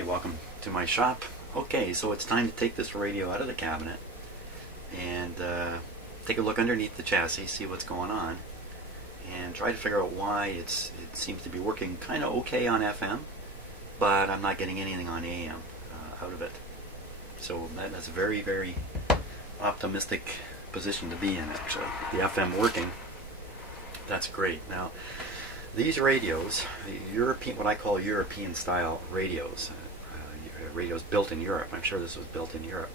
Hi, welcome to my shop. Okay, so it's time to take this radio out of the cabinet and take a look underneath the chassis, see what's going on, and try to figure out why it seems to be working kind of okay on FM, but I'm not getting anything on AM out of it. So that's a very, very optimistic position to be in, actually. The FM working, that's great. Now, these radios, European, what I call European style radios, radios built in Europe. I'm sure this was built in Europe.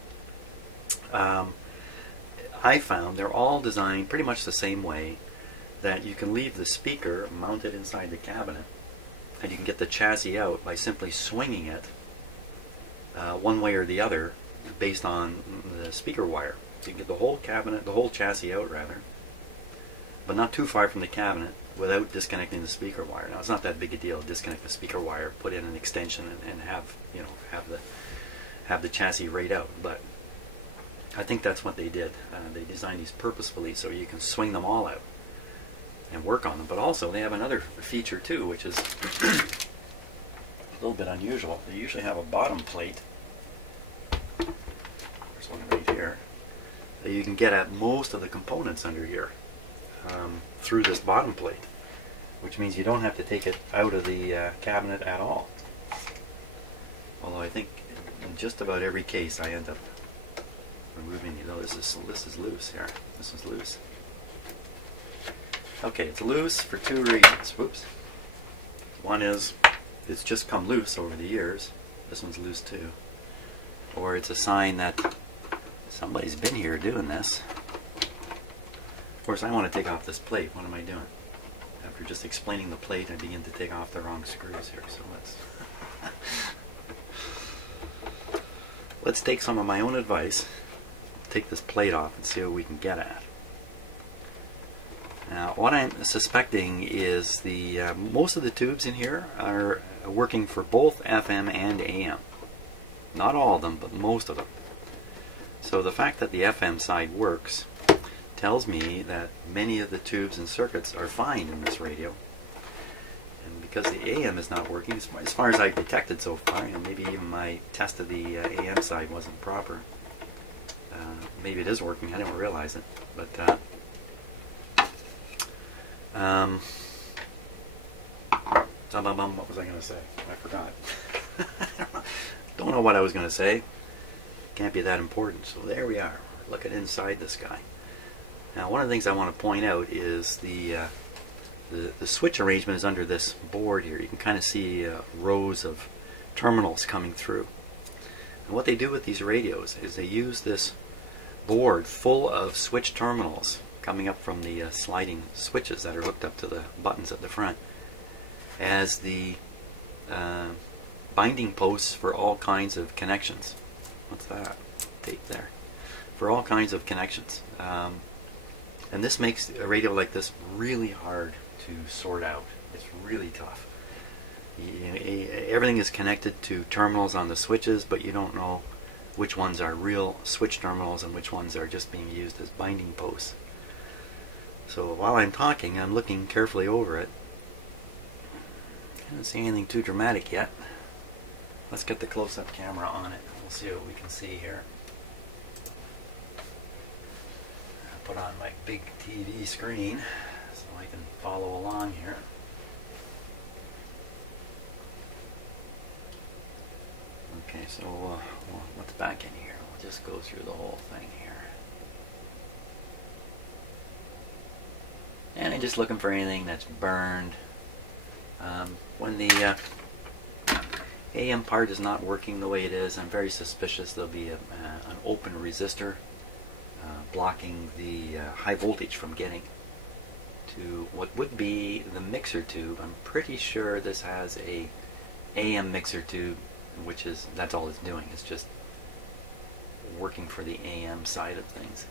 I found they're all designed pretty much the same way, that you can leave the speaker mounted inside the cabinet and you can get the chassis out by simply swinging it one way or the other based on the speaker wire. So you can get the whole cabinet, the whole chassis out rather, but not too far from the cabinet without disconnecting the speaker wire. Now it's not that big a deal to disconnect the speaker wire, put in an extension, and have the chassis right out. But I think that's what they did. They designed these purposefully so you can swing them all out and work on them. But also they have another feature too, which is a little bit unusual. They usually have a bottom plate. There's one right here that you can get at most of the components under here. Through this bottom plate, which means you don't have to take it out of the cabinet at all. Although I think in just about every case I end up removing, this is loose here. This is loose. Okay, it's loose for two reasons. Whoops. One is it's just come loose over the years. This one's loose too. Or it's a sign that somebody's been here doing this. Of course, I want to take off this plate. What am I doing? After just explaining the plate, I begin to take off the wrong screws here. So let's take some of my own advice, take this plate off, and see what we can get at. Now, what I'm suspecting is most of the tubes in here are working for both FM and AM. Not all of them, but most of them. So the fact that the FM side works tells me that many of the tubes and circuits are fine in this radio, and because the AM is not working, as far as I've detected so far, maybe even my test of the AM side wasn't proper. Maybe it is working, I didn't realize it, but what was I going to say? I forgot. Don't know what I was going to say. Can't be that important. So there we are, looking inside this guy. Now, one of the things I want to point out is the switch arrangement is under this board here. You can kind of see rows of terminals coming through. And what they do with these radios is they use this board full of switch terminals coming up from the sliding switches that are hooked up to the buttons at the front as the binding posts for all kinds of connections. What's that? Tape there. For all kinds of connections. And this makes a radio like this really hard to sort out. It's really tough. Everything is connected to terminals on the switches, but you don't know which ones are real switch terminals and which ones are just being used as binding posts. So while I'm talking, I'm looking carefully over it. I don't see anything too dramatic yet. Let's get the close-up camera on it. We'll see what we can see here. Put on my big TV screen so I can follow along here. Okay, so what's back in here? We'll just go through the whole thing here. And I'm just looking for anything that's burned. When the AM part is not working the way it is, I'm very suspicious there'll be an open resistor blocking the high voltage from getting to what would be the mixer tube. I'm pretty sure this has a AM mixer tube, which is, that's all it's doing. It's just working for the AM side of things.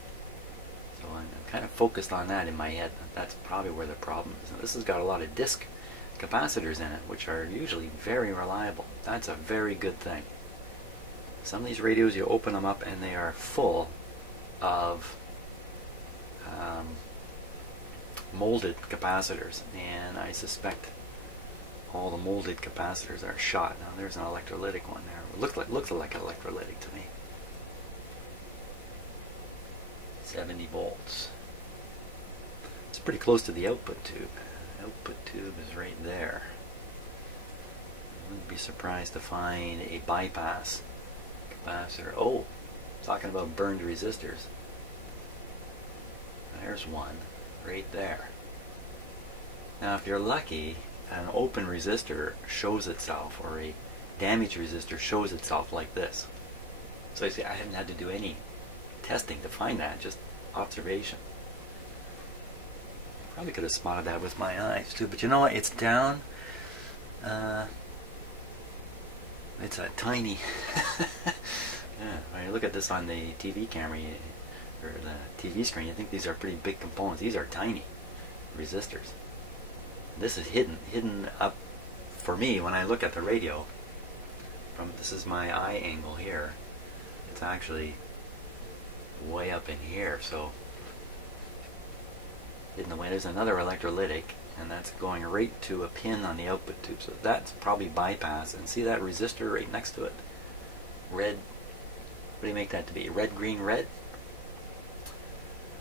So I'm kind of focused on that in my head. That's probably where the problem is. And this has got a lot of disc capacitors in it, which are usually very reliable. That's a very good thing. Some of these radios, you open them up and they are full of molded capacitors, and I suspect all the molded capacitors are shot. Now there's an electrolytic one there. It looks like electrolytic to me. 70 volts. It's pretty close to the output tube. Output tube is right there. I wouldn't be surprised to find a bypass capacitor. Oh, talking about burned resistors. There's one right there. Now if you're lucky, an open resistor shows itself, or a damaged resistor shows itself like this. So you see, I haven't had to do any testing to find that, just observation. Probably could have spotted that with my eyes too, but you know what? It's down. It's a tiny. Yeah, when you look at this on the TV camera or the TV screen, you think these are pretty big components. These are tiny resistors. This is hidden up for me when I look at the radio. This is my eye angle here. It's actually way up in here, so hidden away. There's another electrolytic, and that's going right to a pin on the output tube. So that's probably bypass. And see that resistor right next to it? Red. What do you make that to be? Red, green, red?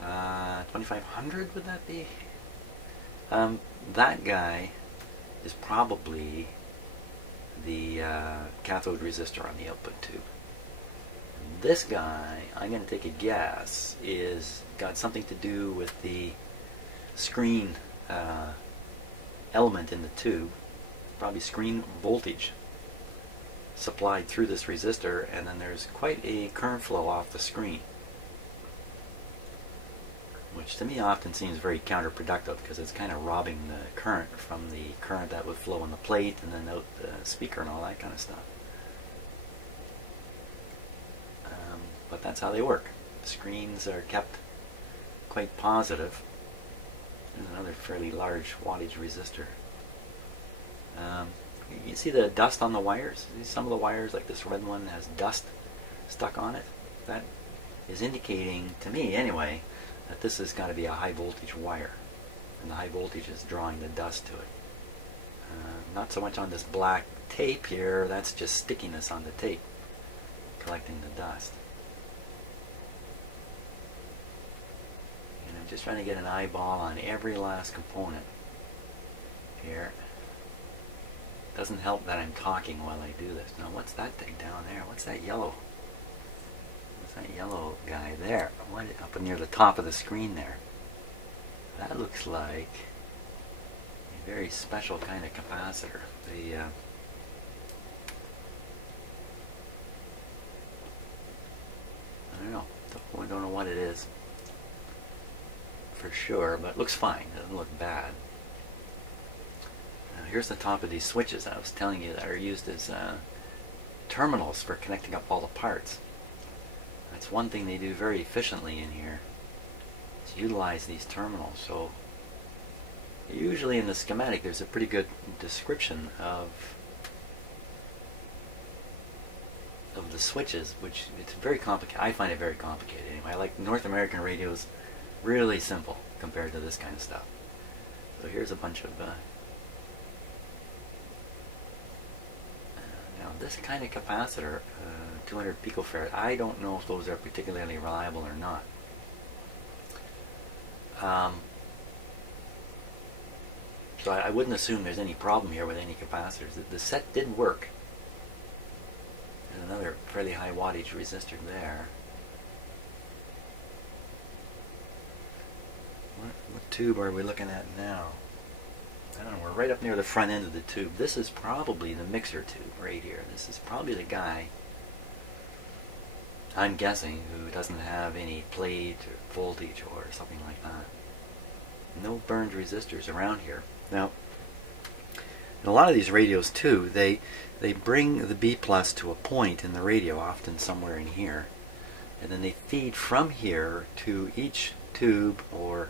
2500 would that be? That guy is probably the cathode resistor on the output tube. This guy, I'm going to take a guess, is got something to do with the screen element in the tube. Probably screen voltage supplied through this resistor, and then there's quite a current flow off the screen, which to me often seems very counterproductive because it's kind of robbing the current from the current that would flow in the plate and then out the speaker and all that kind of stuff. But that's how they work. The screens are kept quite positive. There's another fairly large wattage resistor. You see the dust on the wires? Some of the wires, like this red one, has dust stuck on it. That is indicating, to me anyway, that this has got to be a high voltage wire, and the high voltage is drawing the dust to it. Not so much on this black tape here, that's just stickiness on the tape, collecting the dust. And I'm just trying to get an eyeball on every last component here. Doesn't help that I'm talking while I do this. Now what's that thing down there? What's that yellow? What's that yellow guy there? What, up near the top of the screen there? That looks like a very special kind of capacitor. I don't know. I don't know what it is for sure, but it looks fine. It doesn't look bad. Now here's the top of these switches I was telling you that are used as terminals for connecting up all the parts. That's one thing they do very efficiently in here, is utilize these terminals. So usually in the schematic there's a pretty good description of the switches, which it's very complicated. I find it very complicated anyway. I like North American radios, really simple compared to this kind of stuff. So here's a bunch of now this kind of capacitor, 200 picofarad, I don't know if those are particularly reliable or not. So I wouldn't assume there's any problem here with any capacitors. The set did work. There's another fairly high wattage resistor there. What tube are we looking at now? I don't know, we're right up near the front end of the tube. This is probably the mixer tube right here. This is probably the guy, I'm guessing, who doesn't have any plate or voltage or something like that. No burned resistors around here. Now, in a lot of these radios too, they bring the B plus to a point in the radio, often somewhere in here, and then they feed from here to each tube, or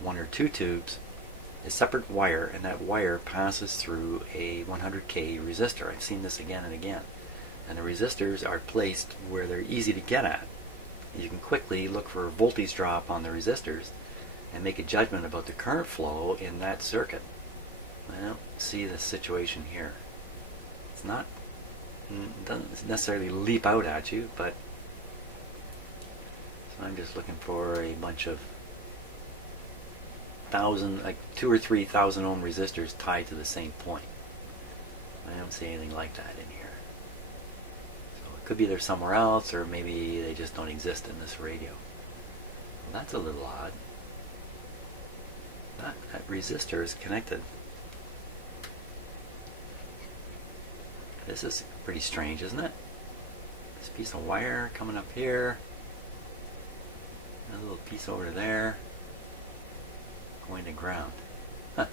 one or two tubes, a separate wire, and that wire passes through a 100K resistor. I've seen this again and again. And the resistors are placed where they're easy to get at. You can quickly look for a voltage drop on the resistors and make a judgment about the current flow in that circuit. I don't see the situation here. It's not, doesn't necessarily leap out at you, but so I'm just looking for a bunch of like 2 or 3,000 ohm resistors tied to the same point. I don't see anything like that in here. So it could be they're somewhere else, or maybe they just don't exist in this radio. Well, that's a little odd. That resistor is connected. This is pretty strange, isn't it? This piece of wire coming up here, a little piece over there, going to ground. Huh.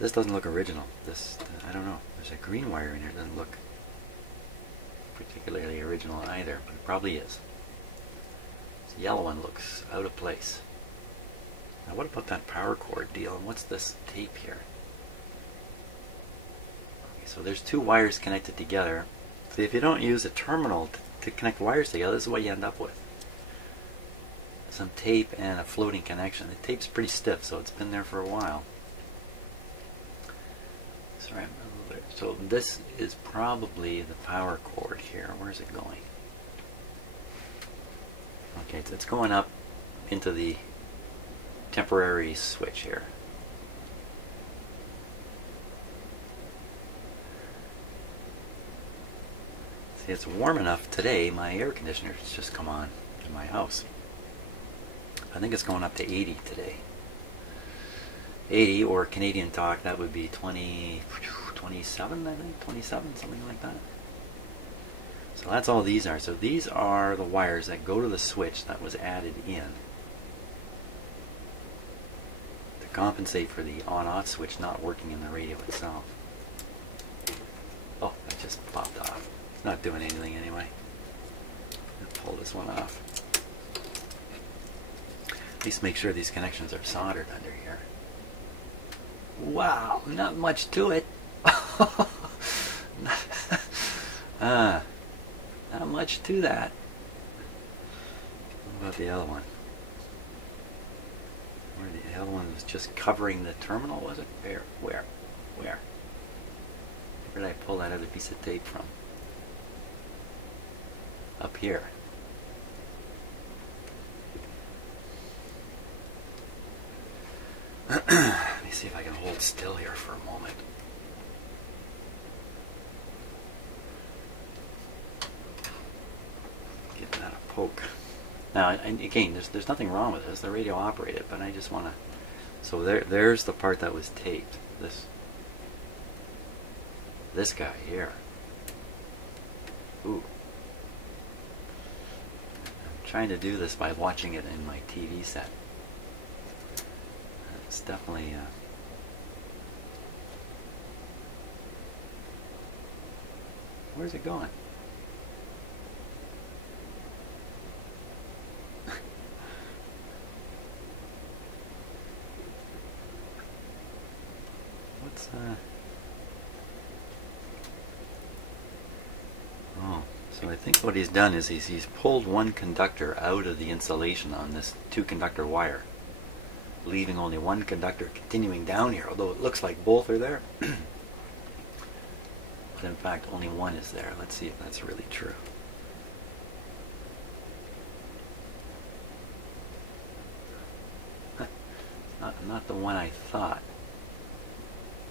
This doesn't look original. This, I don't know. There's a green wire in here. It doesn't look particularly original either, but it probably is. This yellow one looks out of place. Now what about that power cord deal, and what's this tape here? Okay, so there's 2 wires connected together. So if you don't use a terminal to connect wires together, this is what you end up with. Some tape and a floating connection. The tape's pretty stiff, so it's been there for a while. Sorry, I'm a little bit. So this is probably the power cord here. Where's it going? Okay, it's going up into the temporary switch here. See, it's warm enough today. My air conditioner's just come on in my house. I think it's going up to 80 today. 80, or Canadian talk, that would be 27, I think, 27, something like that. So that's all these are. So these are the wires that go to the switch that was added in to compensate for the on-off switch not working in the radio itself. Oh, that just popped off. It's not doing anything anyway. I'll pull this one off. At least make sure these connections are soldered under here. Wow, not much to it. Not much to that. What about the other one? Where the other one was just covering the terminal, was it? Where? Where did I pull that other piece of tape from? Up here. Let me see if I can hold still here for a moment. Give that a poke. Now, and again, there's nothing wrong with this. The radio operated, but I just want to. So there's the part that was taped. This guy here. Ooh. I'm trying to do this by watching it in my TV set. It's definitely where's it going? What's oh, so I think what he's done is he's pulled one conductor out of the insulation on this 2-conductor wire, leaving only one conductor continuing down here, although it looks like both are there. But in fact, only one is there. Let's see if that's really true. Not the one I thought.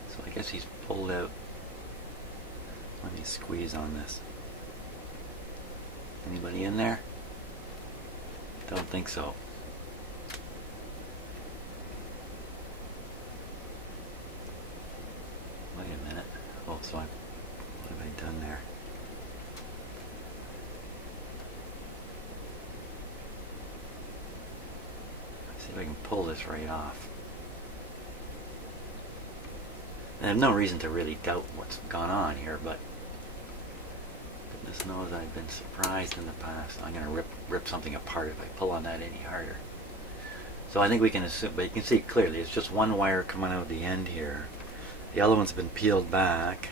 So I guess he's pulled out. Let me squeeze on this. Anybody in there? Don't think so. Wait a minute. Oh, so what have I done there? Let's see if I can pull this right off. And I have no reason to really doubt what's gone on here, but goodness knows I've been surprised in the past. I'm going to rip something apart if I pull on that any harder. So I think we can assume, but you can see clearly it's just one wire coming out the end here. The other one's been peeled back,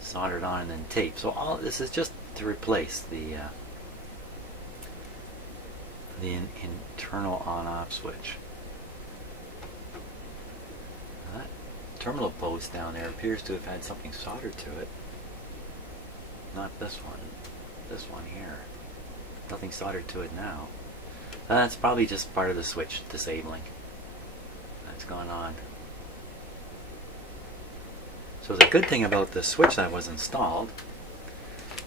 soldered on, and then taped. So all this is just to replace the internal on-off switch. terminal post down there appears to have had something soldered to it. Not this one. This one here. Nothing soldered to it now. That's probably just part of the switch disabling that's gone on. So the good thing about the switch that was installed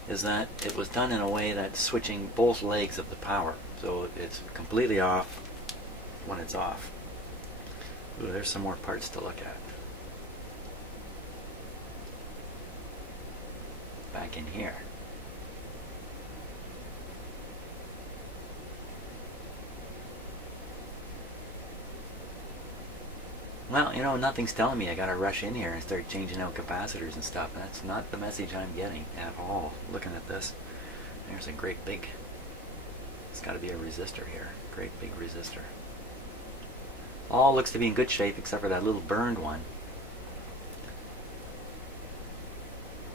is that it was done in a way that's switching both legs of the power. So it's completely off when it's off. Ooh, there's some more parts to look at. Back in here. Well, you know, nothing's telling me I gotta rush in here and start changing out capacitors and stuff. That's not the message I'm getting at all. Looking at this, there's a great big, it's gotta be a resistor here. Great big resistor. All looks to be in good shape except for that little burned one.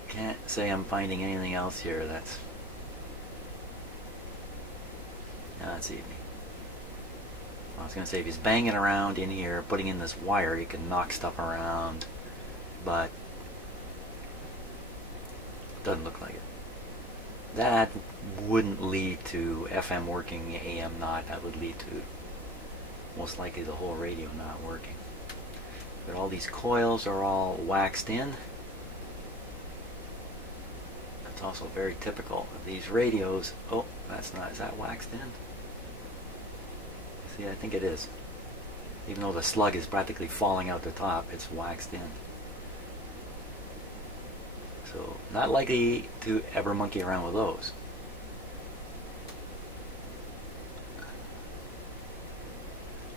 Can't say I'm finding anything else here that's evening. I was going to say, if he's banging around in here, putting in this wire, he can knock stuff around, but it doesn't look like it. That wouldn't lead to FM working, AM not. That would lead to most likely the whole radio not working. But all these coils are all waxed in. That's also very typical of these radios. Oh, that's not, is that waxed in? See, I think it is. Even though the slug is practically falling out the top, it's waxed in. So, not likely to ever monkey around with those.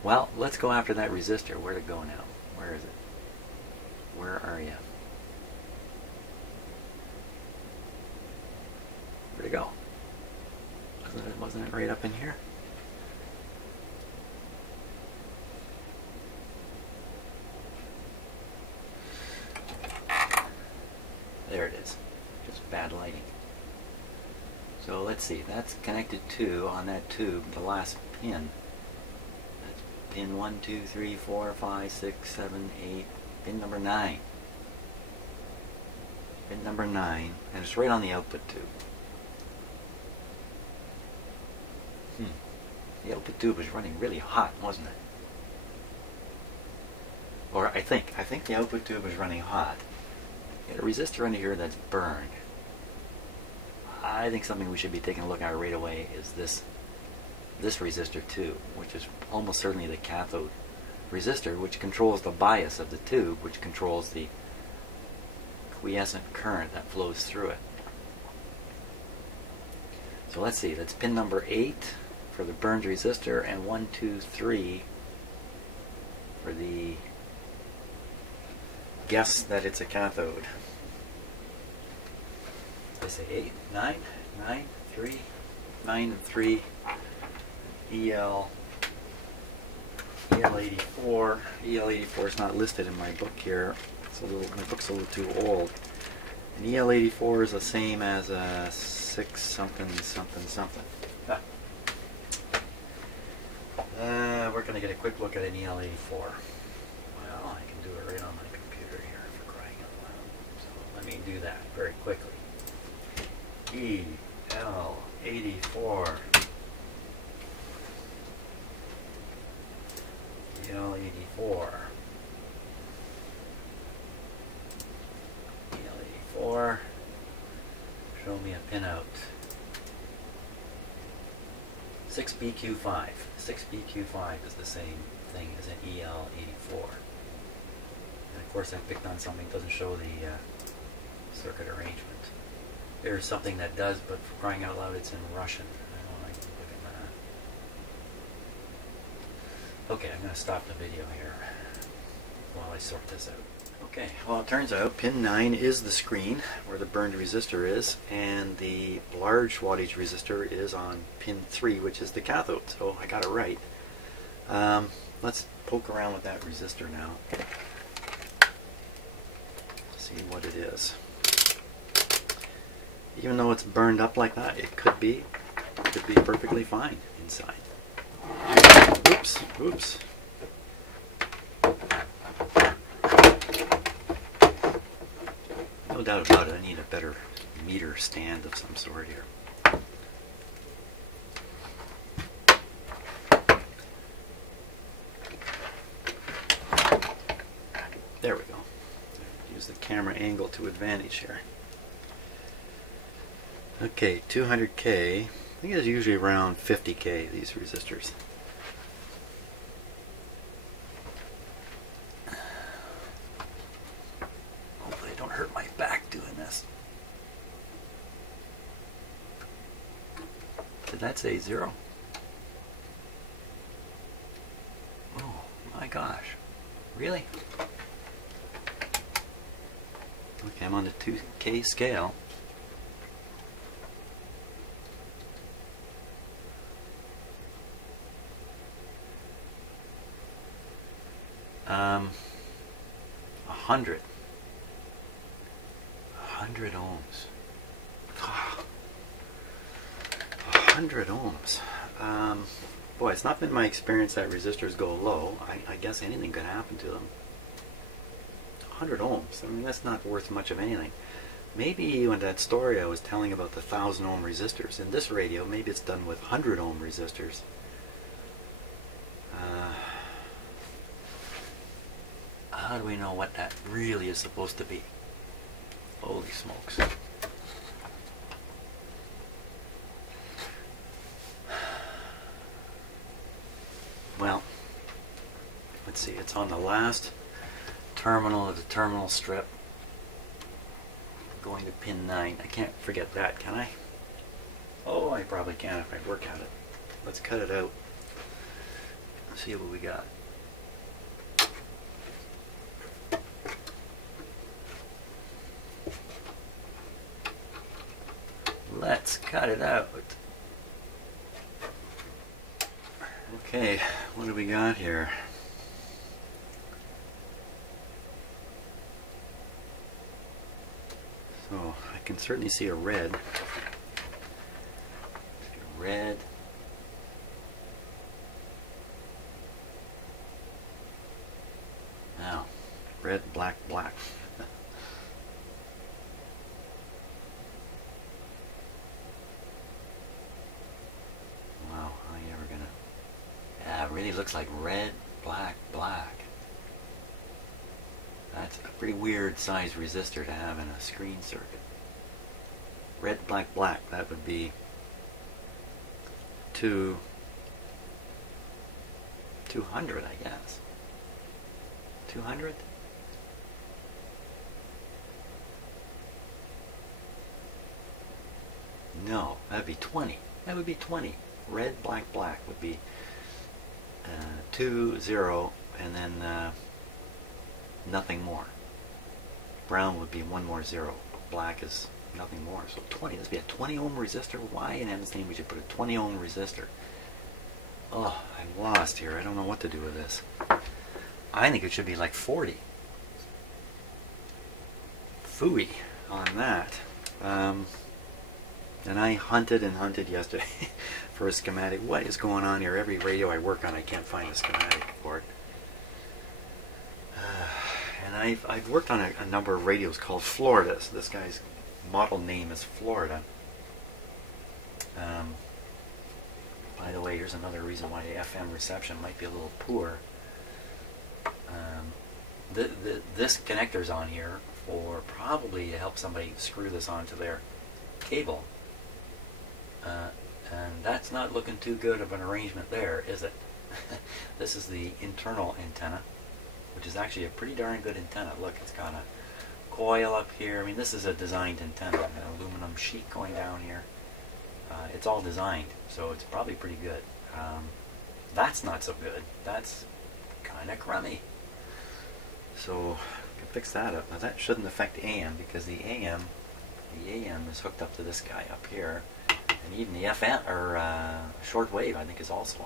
Well, let's go after that resistor. Where'd it go now? Where is it? Where are you? Where'd it go? Wasn't it right up in here? There it is. Just bad lighting. So let's see. That's connected to, on that tube, the last pin. That's pin 1, 2, 3, 4, 5, 6, 7, 8. Pin number 9. Pin number 9. And it's right on the output tube. The output tube was running really hot, wasn't it? Or I think the output tube was running hot. Got a resistor under here that's burned. I think something we should be taking a look at right away is this resistor too, which is almost certainly the cathode resistor, which controls the bias of the tube, which controls the quiescent current that flows through it. So let's see, that's pin number 8 for the burned resistor, and 1, 2, 3 for the guess that it's a cathode. I say 8, 9, 9, 3, 9 and 3, EL84. EL84 is not listed in my book here. It's a little, my book's a little too old. And EL84 is the same as a 6 something something something. We're going to get a quick look at an EL84. Well, I can do it right on my computer here, for crying out loud. So let me do that very quickly. EL84. EL84. EL84. Show me a pinout. 6BQ5. 6BQ5 is the same thing as an EL84. And of course I picked on something that doesn't show the circuit arrangement. There's something that does, but for crying out loud, it's in Russian. I don't like to look at that. Okay, I'm going to stop the video here while I sort this out. Okay, well it turns out pin 9 is the screen where the burned resistor is, and the large wattage resistor is on pin 3, which is the cathode, so I got it right. Let's poke around with that resistor now. See what it is. Even though it's burned up like that, it could be perfectly fine inside. Oops, oops. No doubt about it, I need a better meter stand of some sort here. There we go. Use the camera angle to advantage here. Okay, 200K. I think it's usually around 50K, these resistors. Hopefully I don't hurt my back doing this. Did that say 0? Oh my gosh. Really? Okay, I'm on the 2K scale. Um, 100 ohms. 100 ohms. Boy, it's not been my experience that resistors go low. I guess anything could happen to them. 100 ohms. I mean, that's not worth much of anything. Maybe when that story I was telling about the 1,000 ohm resistors, in this radio, maybe it's done with 100 ohm resistors. How do we know what that really is supposed to be? Holy smokes. Well, let's see, it's on the last terminal of the terminal strip, going to pin 9. I can't forget that, can I? Oh, I probably can if I work at it. Let's cut it out. Let's see what we got. Let's cut it out. Okay, what do we got here? So I can certainly see a red. Red. Now, red, black, black. Wow, how are you ever gonna... Yeah, it really looks like red, black, black. That's a pretty weird size resistor to have in a screen circuit. Red, black, black, that would be 200, I guess. 200? No, that'd be 20. That would be 20. Red, black, black would be 2, 0, and then nothing more. Brown would be one more 0. Black is nothing more. So 20. This would be a 20 ohm resistor. Why in heaven's name would you put a 20 ohm resistor? Oh, I'm lost here. I don't know what to do with this. I think it should be like 40. Phooey on that. And I hunted and hunted yesterday for a schematic. What is going on here? Every radio I work on, I can't find a schematic for it. And I've worked on a number of radios called Florida. So this guy's model name is Florida. By the way, here's another reason why the FM reception might be a little poor. This connector's on here for probably to help somebody screw this onto their cable. And that's not looking too good of an arrangement there, is it? This is the internal antenna, which is actually a pretty darn good antenna. Look, it's got a coil up here. I mean, this is a designed antenna, an aluminum sheet going down here. It's all designed, so it's probably pretty good. That's not so good. That's kind of crummy. So we can fix that up. Now that shouldn't affect AM, because the AM is hooked up to this guy up here, and even the FM or shortwave I think is also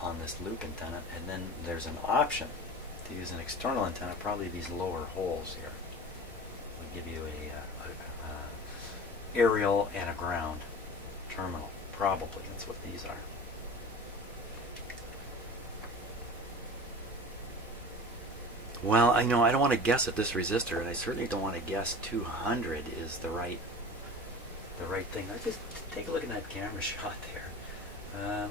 on this loop antenna. And then there's an option to use an external antenna. Probably these lower holes here will give you a aerial and a ground terminal. Probably that's what these are. Well, I know I don't want to guess at this resistor, and I certainly don't want to guess 200 is the right thing. I just take a look at that camera shot there.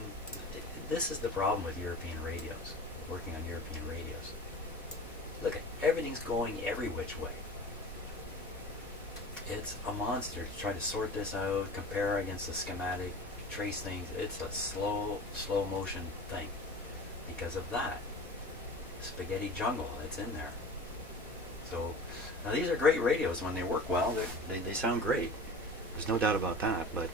This is the problem with European radios, working on European radios. Look, everything's going every which way. It's a monster to try to sort this out, compare against the schematic, trace things. It's a slow motion thing because of that spaghetti jungle that's in there. So now these are great radios when they work well. They sound great. There's no doubt about that. But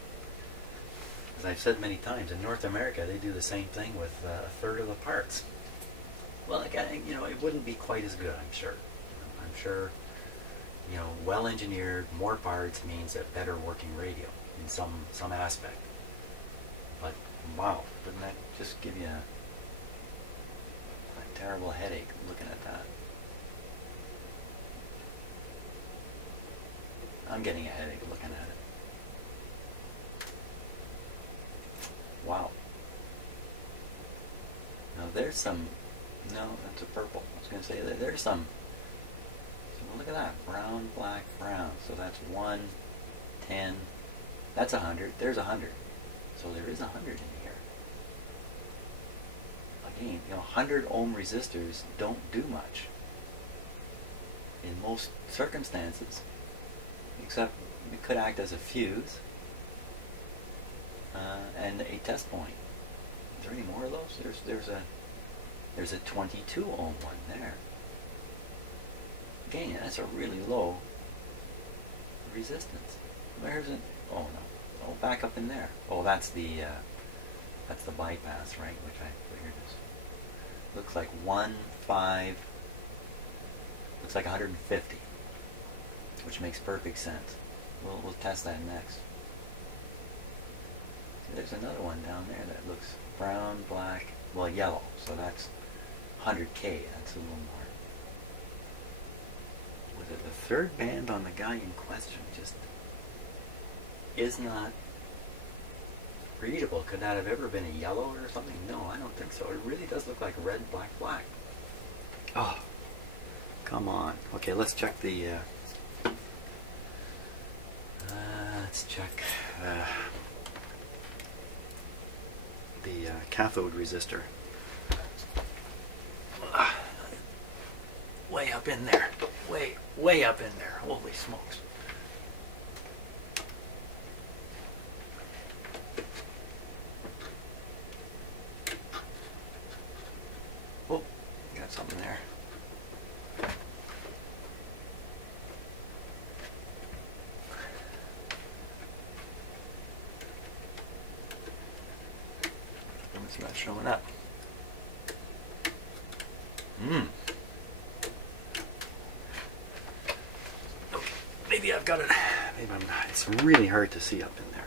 as I've said many times, in North America they do the same thing with a third of the parts. Well, again, you know, it wouldn't be quite as good, I'm sure. I'm sure, you know, well engineered, more parts means a better working radio in some aspect. But wow, wouldn't that just give you a terrible headache looking at that? I'm getting a headache looking at it. Wow. Now there's some, no, that's a purple. I was going to say there's some, so look at that, brown, black, brown. So that's 1, 10, that's 100, there's 100. So there is 100 in here. Again, you know, 100 ohm resistors don't do much in most circumstances, except it could act as a fuse and a test point. Is there any more of those? There's a 22 ohm one there. Again, that's a really low resistance. Where's it? Oh no. Oh, back up in there. Oh, that's the bypass, right? Which I figured is looks like 1.5. Looks like 150, which makes perfect sense. We'll test that next. See, there's another one down there that looks brown, black, well, yellow. So that's 100K. That's a little more. Was it the third band on the guy in question just is not readable? Could that have ever been a yellow or something? No, I don't think so. It really does look like red, black, black. Oh, come on. Okay, let's check the cathode resistor. Way up in there. Way up in there. Holy smokes. Oh, got something there. It's not showing up. Maybe I've got it. Maybe I'm not. It's really hard to see up in there.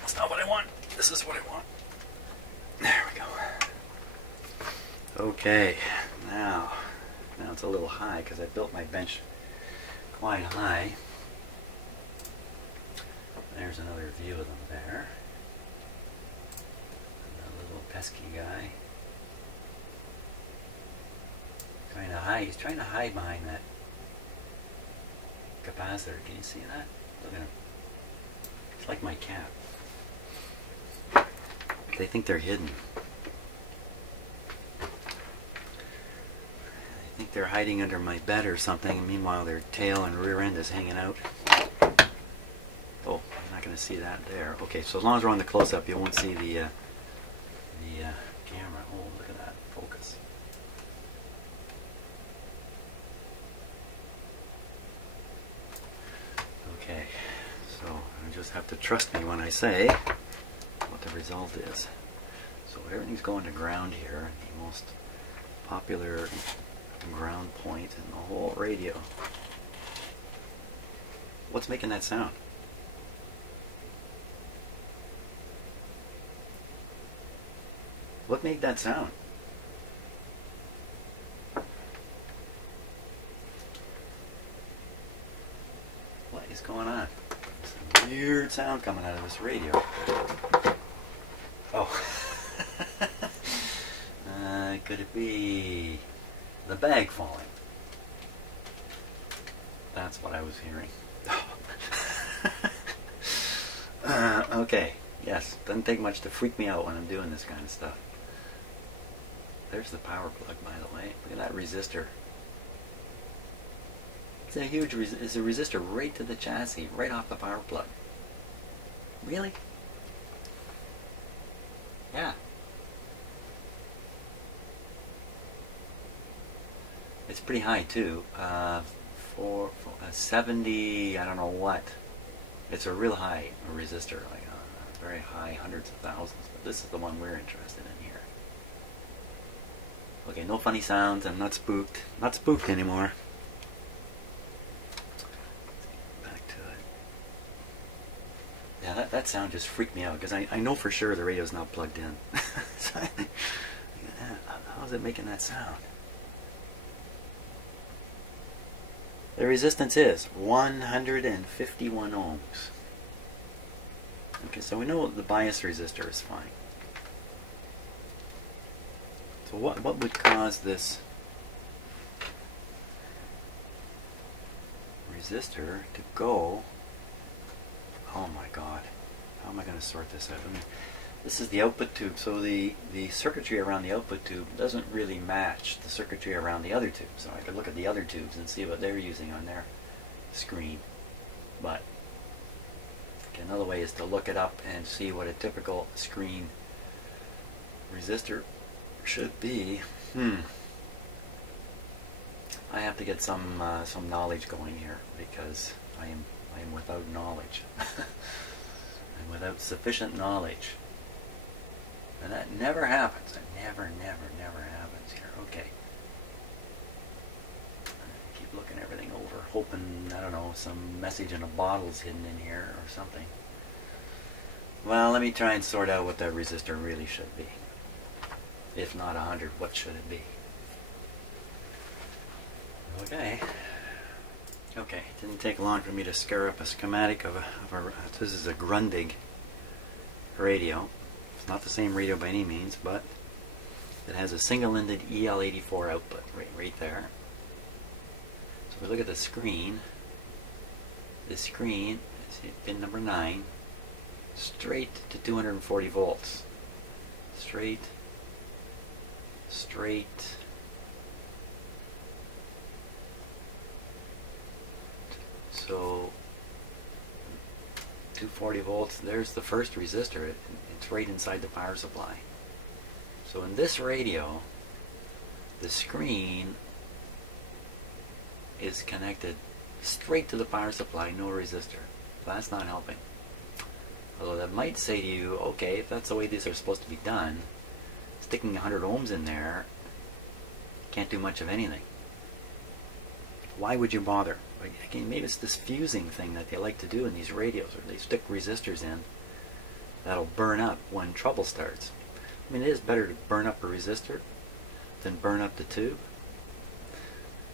That's not what I want. This is what I want. There we go. Okay, now it's a little high because I built my bench quite high. There's another view of them there. That little pesky guy. Trying to hide. He's trying to hide behind that capacitor. Can you see that? Look at him. It's like my cat. They think they're hidden. I think they're hiding under my bed or something, and meanwhile their tail and rear end is hanging out. Oh, I'm not going to see that there. Okay, so as long as we're on the close-up, you won't see the camera. Oh, look at that focus. Okay, so you just have to trust me when I say what the result is. So everything's going to ground here, the most popular ground point in the whole radio. What's making that sound? What made that sound? What is going on? Some weird sound coming out of this radio. Oh. Could it be the bag falling? That's what I was hearing. Okay. Yes, doesn't take much to freak me out when I'm doing this kind of stuff. There's the power plug, by the way. Look at that resistor. It's a huge it's a resistor right to the chassis, right off the power plug. Really? Yeah. It's pretty high too. For 70, I don't know what. It's a real high resistor, like very high, hundreds of thousands. But this is the one we're interested in here. Okay, no funny sounds. I'm not spooked. Not spooked anymore. Back to it. Yeah, that sound just freaked me out because I know for sure the radio's not plugged in. So how's it making that sound? The resistance is 151 ohms. Okay, so we know the bias resistor is fine. So what would cause this resistor to go? Oh my God, how am I going to sort this out? This is the output tube, so the circuitry around the output tube doesn't really match the circuitry around the other tube. So I could look at the other tubes and see what they're using on their screen. But okay, another way is to look it up and see what a typical screen resistor should be. I have to get some knowledge going here because I am without knowledge. I'm without sufficient knowledge. And that never happens. It never happens here. Okay. Keep looking everything over, hoping, I don't know, some message in a bottle's hidden in here or something. Well, let me try and sort out what that resistor really should be. If not 100, what should it be? Okay. Okay, it didn't take long for me to scare up a schematic of a this is a Grundig radio. It's not the same radio by any means, but it has a single-ended EL84 output right there. So if we look at the screen, is pin number 9, straight to 240 volts. Straight. So 240 volts, there's the first resistor. It's right inside the power supply. So in this radio, the screen is connected straight to the power supply, no resistor. That's not helping. Although that might say to you, okay, if that's the way these are supposed to be done, sticking 100 ohms in there can't do much of anything. Why would you bother? Again, maybe it's this fusing thing that they like to do in these radios, or they stick resistors in that'll burn up when trouble starts. I mean, it is better to burn up a resistor than burn up the tube.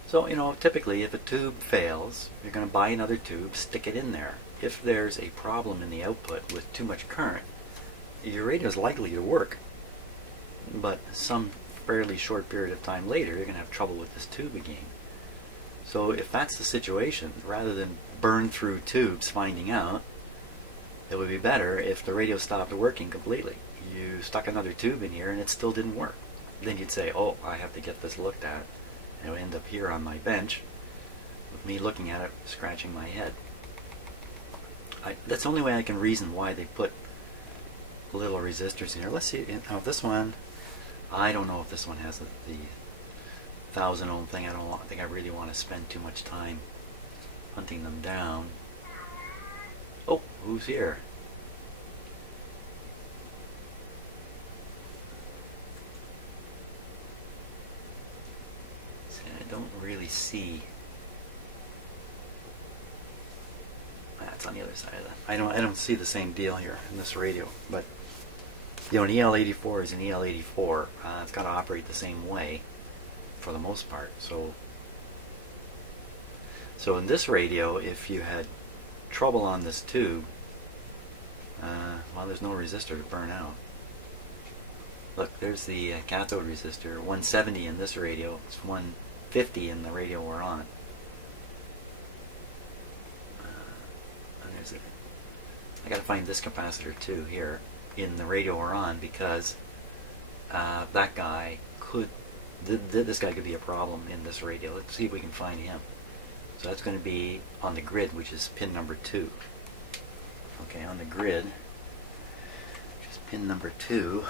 So, you know, typically if a tube fails, you're going to buy another tube, stick it in there. If there's a problem in the output with too much current, your radio is likely to work. But some fairly short period of time later, you're going to have trouble with this tube again. So if that's the situation, rather than burn through tubes finding out, it would be better if the radio stopped working completely. You stuck another tube in here and it still didn't work. Then you'd say, oh, I have to get this looked at. And it would end up here on my bench with me looking at it, scratching my head. That's the only way I can reason why they put little resistors in here. Let's see, now this one, I don't know if this one has the 1000 ohm thing. I don't think I really want to spend too much time hunting them down. Oh, who's here? See, I don't really see. That's on the other side of that. I don't see the same deal here in this radio, but You know, an EL84 is an EL84. It's got to operate the same way for the most part. So in this radio, if you had trouble on this tube, well, there's no resistor to burn out. Look, there's the cathode resistor, 170 in this radio. It's 150 in the radio we're on. And there's it. I got to find this capacitor too here in the radio we're on, because that guy could, this guy could be a problem in this radio. Let's see if we can find him. So that's going to be on the grid, which is pin number 2. Okay, on the grid, which is pin number 2.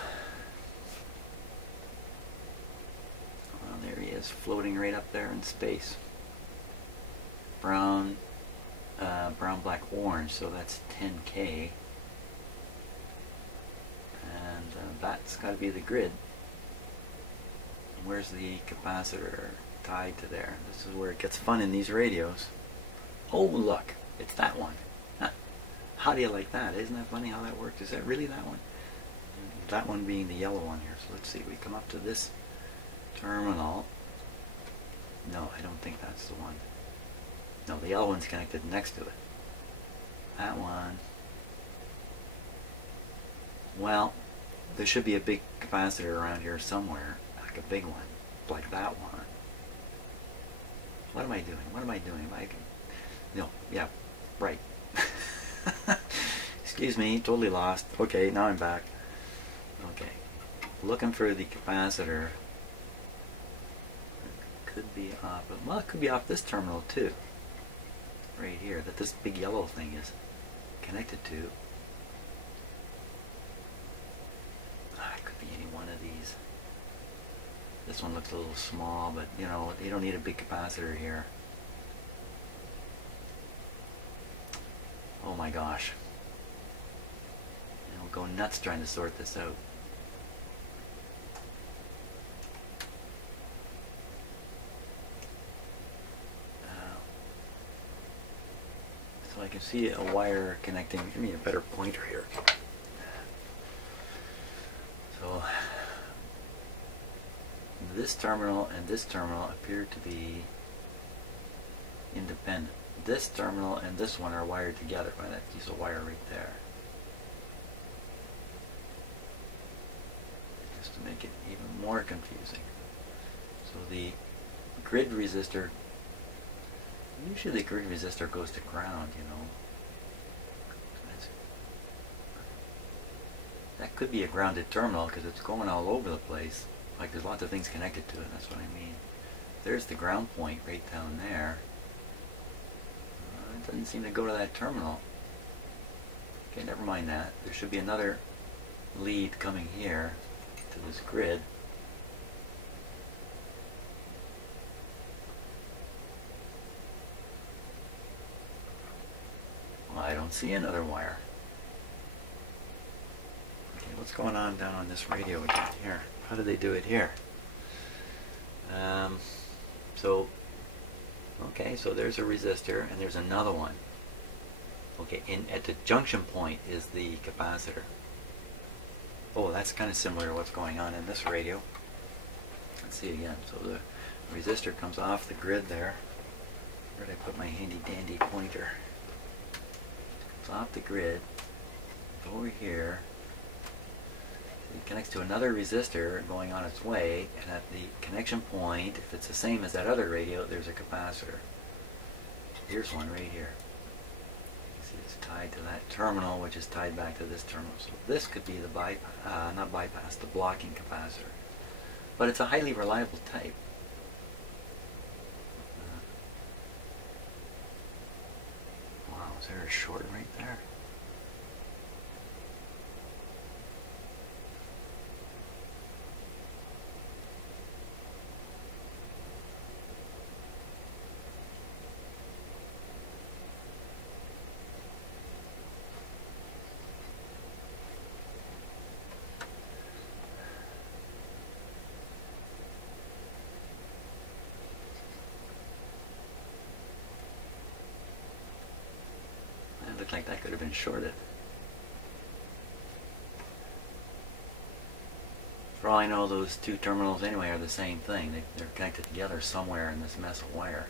Well, there he is, floating right up there in space. Brown, black, orange, so that's 10K. And that's got to be the grid. Where's the capacitor tied to there? This is where it gets fun in these radios. Oh, look, it's that one. How do you like that? Isn't that funny how that works? Is that really that one? That one being the yellow one here. So let's see, we come up to this terminal. No, I don't think that's the one. No, the yellow one's connected next to it. That one. Well, there should be a big capacitor around here somewhere, like a big one, like that one. What am I doing? What am I doing? No, yeah, right. Excuse me, totally lost. Okay, now I'm back. Okay, looking for the capacitor. It could be off, well, it could be off this terminal too. Right here, that this big yellow thing is connected to. It could be any one of these. This one looks a little small, but you know, you don't need a big capacitor here. Oh my gosh. And we'll go nuts trying to sort this out. So I can see a wire connecting. Give me a better pointer here. So this terminal and this terminal appear to be independent. This terminal and this one are wired together by that piece of wire right there. Just to make it even more confusing. So the grid resistor, usually the grid resistor goes to ground, you know. That could be a grounded terminal because it's going all over the place. Like there's lots of things connected to it, that's what I mean. There's the ground point right down there. It doesn't seem to go to that terminal. Okay, never mind that. There should be another lead coming here to this grid. Well, I don't see another wire. Okay, what's going on down on this radio again here? How do they do it here? Okay, so there's a resistor and there's another one. Okay, at the junction point is the capacitor. Oh, that's kind of similar to what's going on in this radio. Let's see again. So the resistor comes off the grid there. Where did I put my handy dandy pointer? It's off the grid. Over here. It connects to another resistor going on its way, and at the connection point, if it's the same as that other radio, there's a capacitor. Here's one right here. You see it's tied to that terminal, which is tied back to this terminal. So this could be the not bypass, the blocking capacitor. But it's a highly reliable type. Wow, is there a short right there? Looked like that could have been shorted. For all I know, those two terminals anyway are the same thing. They're connected together somewhere in this mess of wire.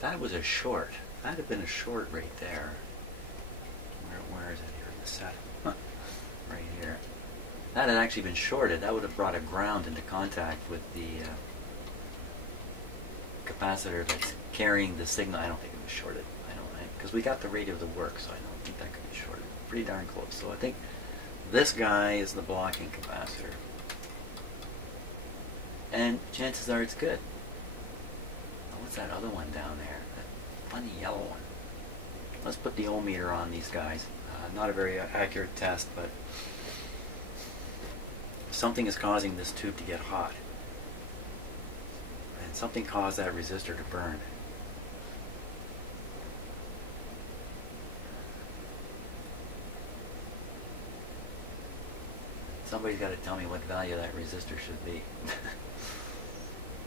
That was a short. That'd have been a short right there. Where is it here in the set? Huh. Right here. That had actually been shorted. That would have brought a ground into contact with the capacitor that's carrying the signal. I don't think it was shorted. I don't think, because we got the radio to work, so I don't think that could be shorted. Pretty darn close. So I think this guy is the blocking capacitor, and chances are it's good. Oh, what's that other one down there? That funny yellow one. Let's put the ohm meter on these guys. Not a very accurate test, but something is causing this tube to get hot. And something caused that resistor to burn. Somebody's got to tell me what value that resistor should be.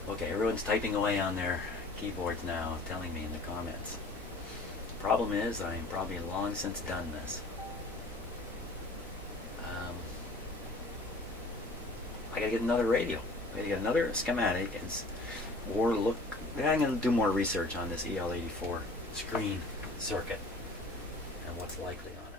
Okay, everyone's typing away on their keyboards now, telling me in the comments. The problem is, I'm probably long since done this. I gotta get another radio. I gotta get another schematic, or look. I'm gonna do more research on this EL84 screen circuit and what's likely on it.